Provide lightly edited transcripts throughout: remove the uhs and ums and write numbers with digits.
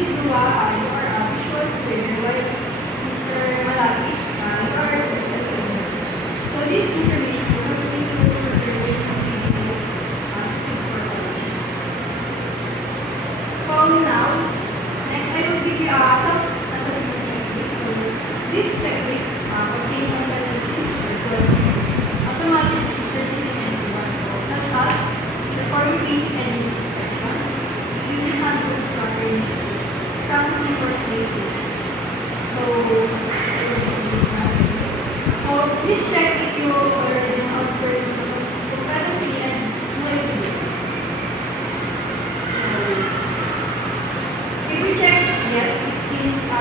Miss Dua, you are a visual trainer, while Mr. Malaki, you are a digital trainer. So this information will help you to prepare your activities as good for college. So now, next I will give you a self-assessment checklist. So this checklist contains competencies regarding automatic servicing and so on. So such as performing basic engine inspection, using handbooks properly, practicing workplace safety. So, this check if you already know how to competency and knowledge. So, if you check yes, it means you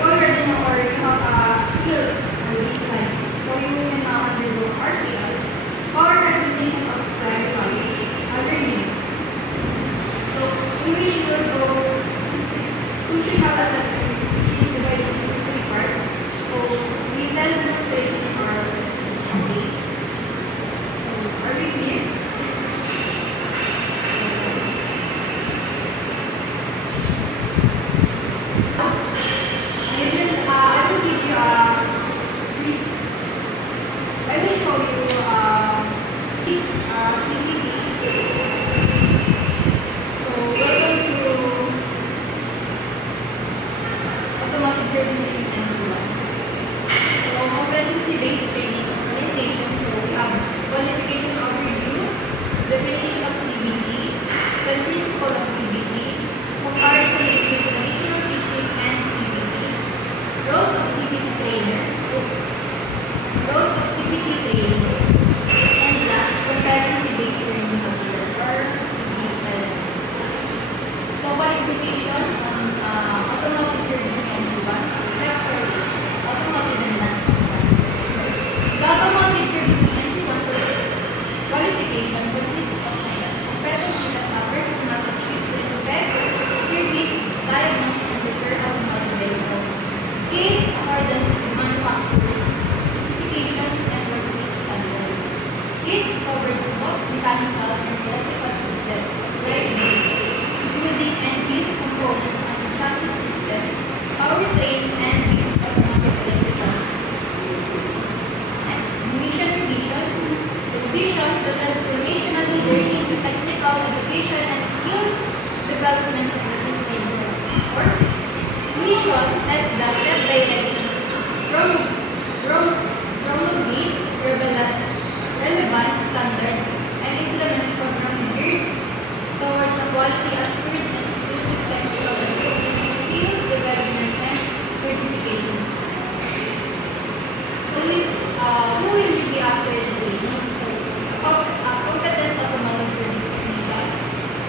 already know or you have skills on this line. So you can now undergo RTL or recognition of prior knowledge learning. So in which you will go functional assessment, which is divided into three parts. So we tell demonstration or okay. So are we clear? I will give you a brief. I will show you CPT. So welcome to automatic servicing and so on. So competency-based training orientation. So we have qualification overview, definition of CBT, the principle of CBT, comparison between traditional teaching and CBT, roles of CBT trainer, roles of CBT training, and last, competency-based learning material or CBT. So qualification on automotive servicing and so on. So sector is automotive and transport. The automotive servicing and so on qualification consists of competency that a person must achieve to inspect, service, diagnose, and repair automotive vehicles in accordance with the manufacturer's specifications and workplace standards. It covers both mechanical and electrical systems, like including and key components of the chassis system, powertrain, and basic automatic electrical system. Next, mission and vision. So vision, the transformational learning to technical education and skills development of the individual. Course. Mission as the set direction promulgates relevant standard and implements program geared towards a quality assured and inclusive technical education, skills development, and certification system. So who will you be after the training? So a competent automotive service technician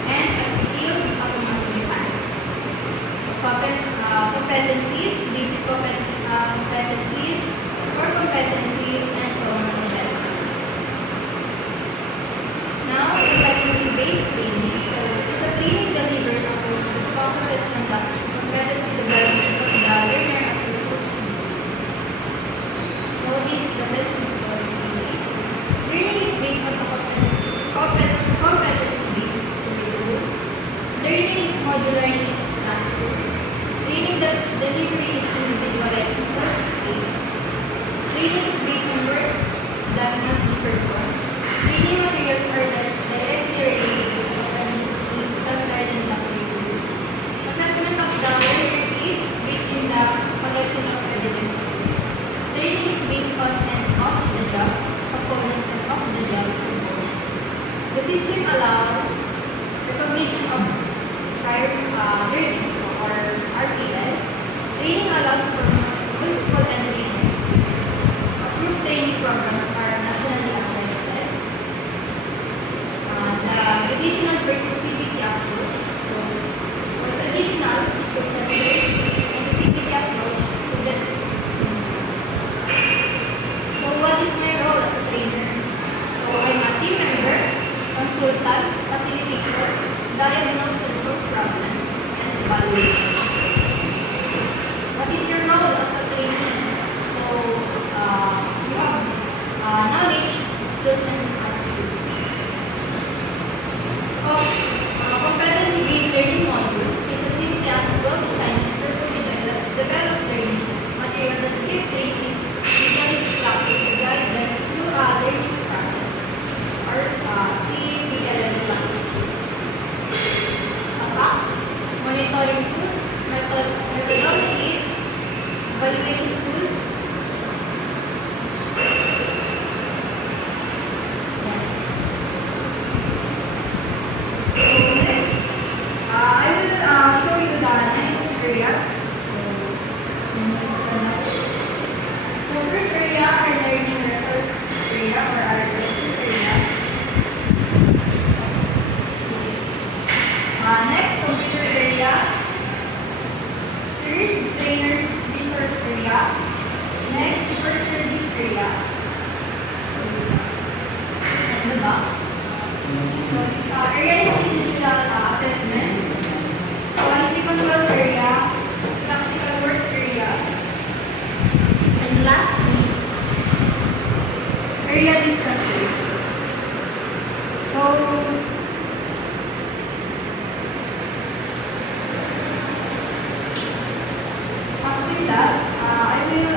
and a skilled automotive mechanic. So competencies, basic competencies, core competencies, and common competencies. Now, competency-based training. So, it's a training delivered approach that focuses on the competency development of the learner as a result. Notice the definition of CBT. Learning is based on the competency-based delivery. Learning is modular in its structure. Training delivery is individualized in self-paced. Training is based on work that must be performed. Training materials are directly related to the academic standard and document. Assessment of the learner is based on the collection of evidence. Training is based on and off-the-job components and off-the-job components. The system allows recognition of prior learning, or RPL. Training allows scoring tools, methodologies, evaluation tools. So next, I will show you the 9 areas. So first area are learning resource area or our lecture area. Next, computer area. Third, trainers resource area. Next, first service area. At the back. So this area is digital assessment, quality control area, practical work area, and lastly, area distribution. So after that, I will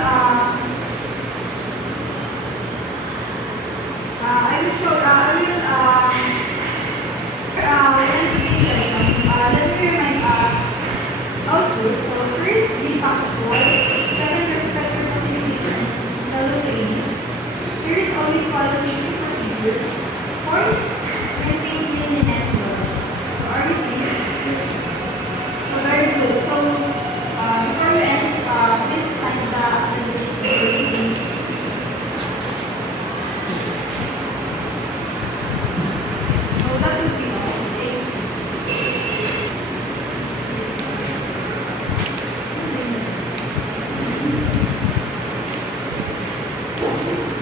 show. Let me remind house rules. So first, be punctual. Second, respect your facilitator and fellow ladies. Third, always follow safety procedure. Fourth, maintain cleanliness and order. So are you clear? So very good. So before we end, please sign the attendance. So that would be awesome. Thank you.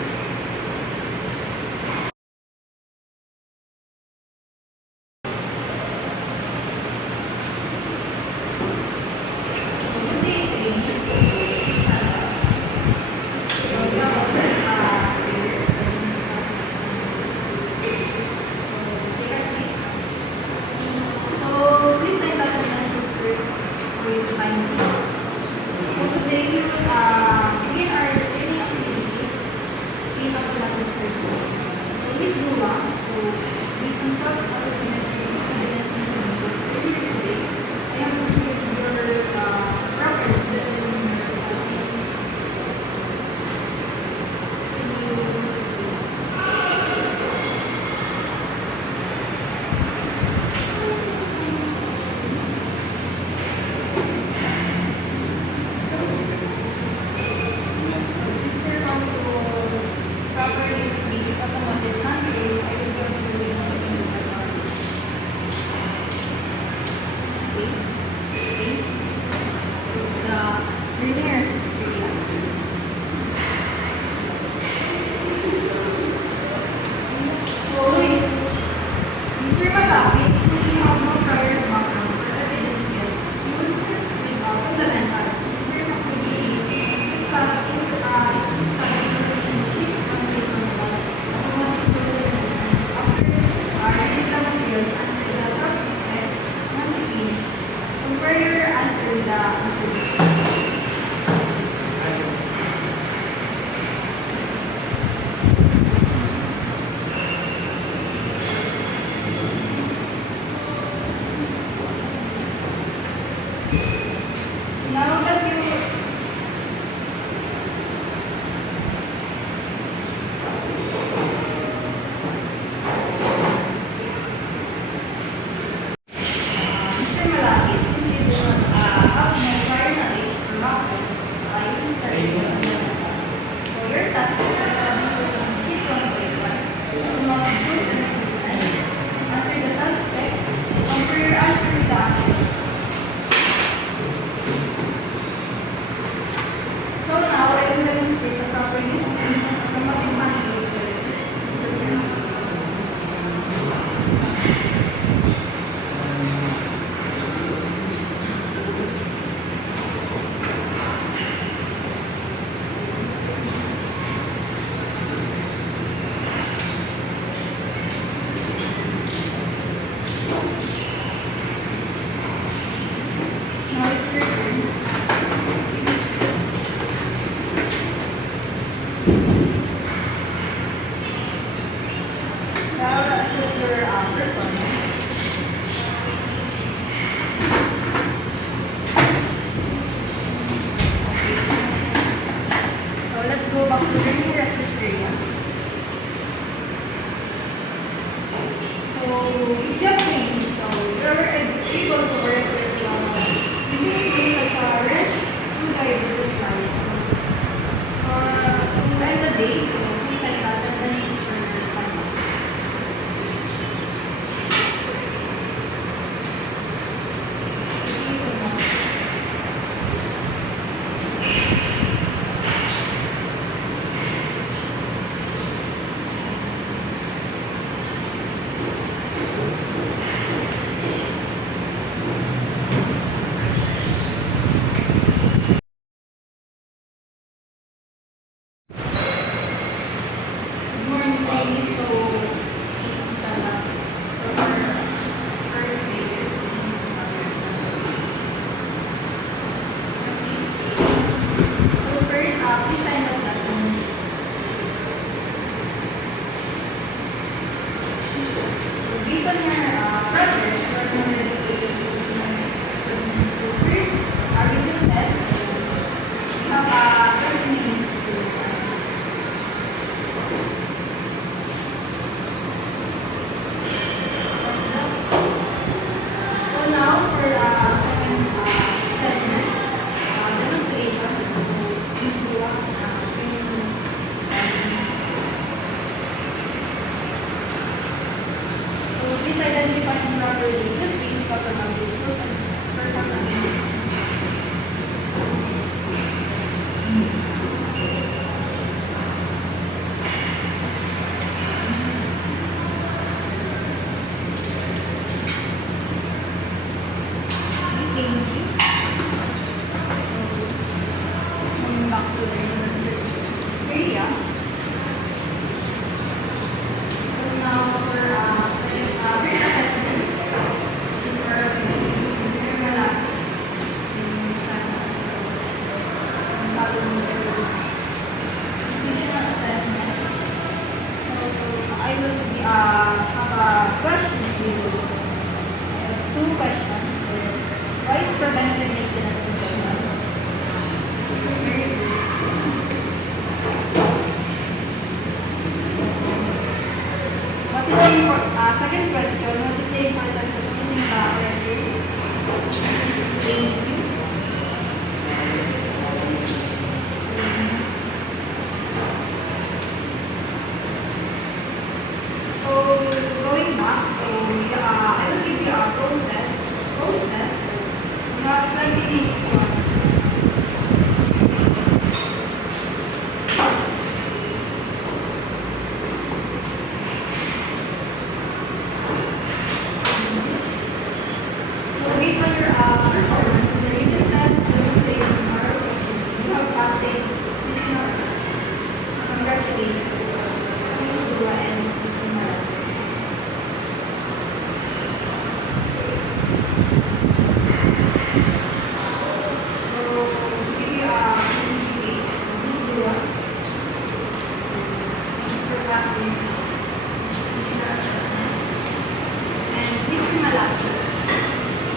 Second question, what is the importance of using the record? Thank you. So, going back, I will give you a process. Process. You have 20 minutes to answer. So, based on your performance in the written test, Thursday, tomorrow, you have passed stage physical assessment. Congratulations. Please do and Mr. Mara. So, give you a certificate. Please do for passing this physical assessment. And please do malapit.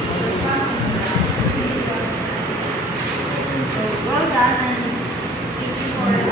For passing the physical assessment. So, well done and thank you for